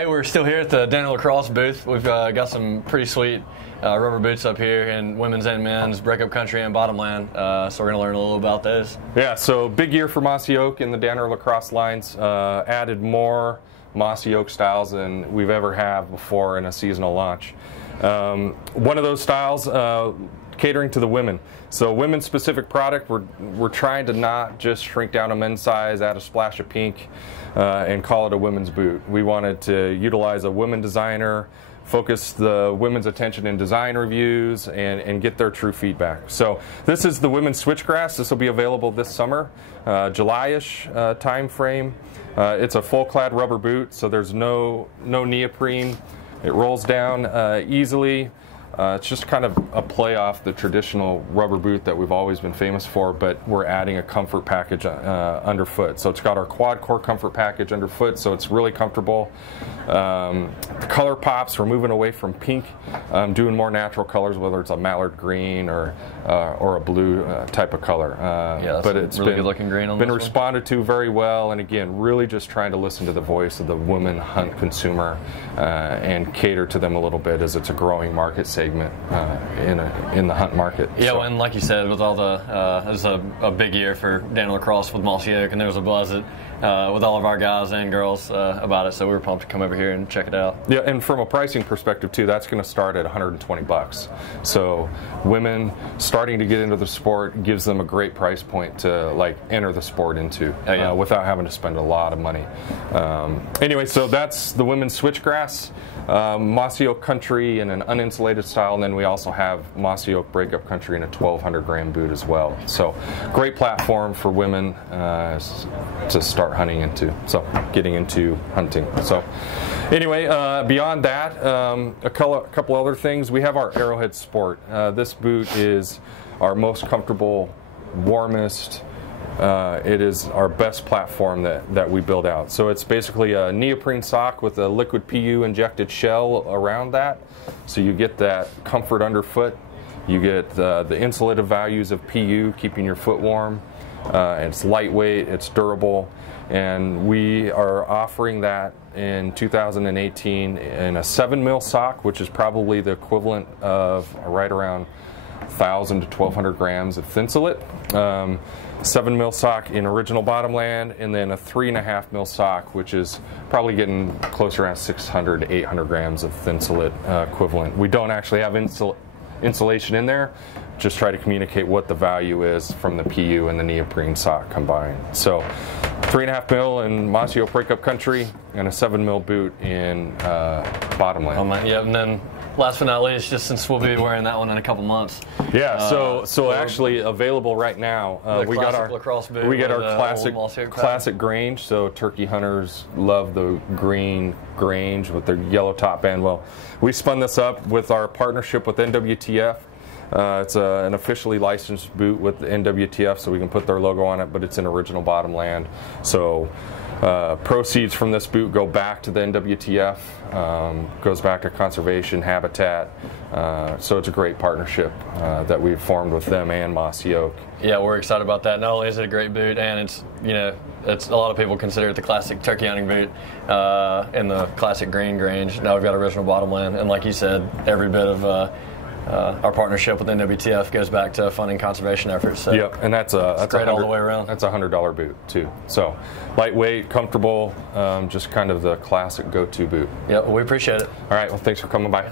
Hey, we're still here at the LaCrosse booth. We've got some pretty sweet rubber boots up here in women's and men's, breakup country and bottomland. So we're going to learn a little about those. Yeah, so big year for Mossy Oak in the LaCrosse lines. Added more Mossy Oak styles than we've ever had before in a seasonal launch. One of those styles, catering to the women. So women's specific product, we're trying to not just shrink down a men's size, add a splash of pink, and call it a women's boot. We wanted to utilize a women designer, focus the women's attention in design reviews, and get their true feedback. So this is the women's Switchgrass. This will be available this summer, July-ish time frame. It's a full clad rubber boot, so there's no neoprene. It rolls down easily. It's just kind of a play off the traditional rubber boot that we've always been famous for, but we're adding a comfort package underfoot. So it's got our quad core comfort package underfoot, so it's really comfortable. The color pops, we're moving away from pink, doing more natural colors, whether it's a mallard green or a blue type of color. Yeah, but it's really good looking green on been responded to very well, and again, really just trying to listen to the voice of the woman hunt consumer and cater to them a little bit, as it's a growing market segment in the hunt market. Yeah, so. Well, and like you said, with all the it was a big year for LaCrosse with Mossy Oak, and there was a buzz with all of our guys and girls about it. So we were pumped to come over here and check it out. Yeah, and from a pricing perspective too, that's going to start at $120. So women starting to get into the sport gives them a great price point to like enter the sport into without having to spend a lot of money. Anyway, so that's the women's Switchgrass, Mossy Oak Country in an uninsulated style, and then we also have Mossy Oak Breakup Country in a 1,200 gram boot as well. So great platform for women to start hunting into, so getting into hunting. So anyway, beyond that, a couple other things. We have our Arrowhead Sport. This boot is our most comfortable, warmest. It is our best platform that we build out. So it's basically a neoprene sock with a liquid PU injected shell around that. So you get that comfort underfoot. You get the insulative values of PU, keeping your foot warm. It's lightweight, it's durable, and we are offering that in 2018 in a 7 mil sock, which is probably the equivalent of right around 1,000 to 1,200 grams of thinsulate. 7 mil sock in original bottomland, and then a 3.5 mil sock, which is probably getting closer around 600 to 800 grams of thinsulate equivalent. We don't actually have insulation in there, just try to communicate what the value is from the PU and the neoprene sock combined. So 3.5 mil in Mossy Oak Breakup Country, and a 7 mil boot in bottomland. Yeah, and then last but not least, just since we'll be wearing that one in a couple months. Yeah, so actually available right now. We got our LaCrosse boot. We got our classic Grange. So turkey hunters love the green Grange with their yellow top band. Well, we spun this up with our partnership with NWTF. It's an officially licensed boot with the NWTF, so we can put their logo on it, but it's in original bottomland. So proceeds from this boot go back to the NWTF, goes back to conservation, habitat. So it's a great partnership that we've formed with them and Mossy Oak. Yeah, we're excited about that. Not only is it a great boot, and it's it's a lot of people consider it the classic turkey hunting boot and the classic green Grange. Now we've got original bottomland, and like you said, every bit of our partnership with NWTF goes back to funding conservation efforts. So yep, and that's great all the way around. That's a $100 boot too. So lightweight, comfortable, just kind of the classic go-to boot. Yeah, well, we appreciate it. All right, well, thanks for coming by.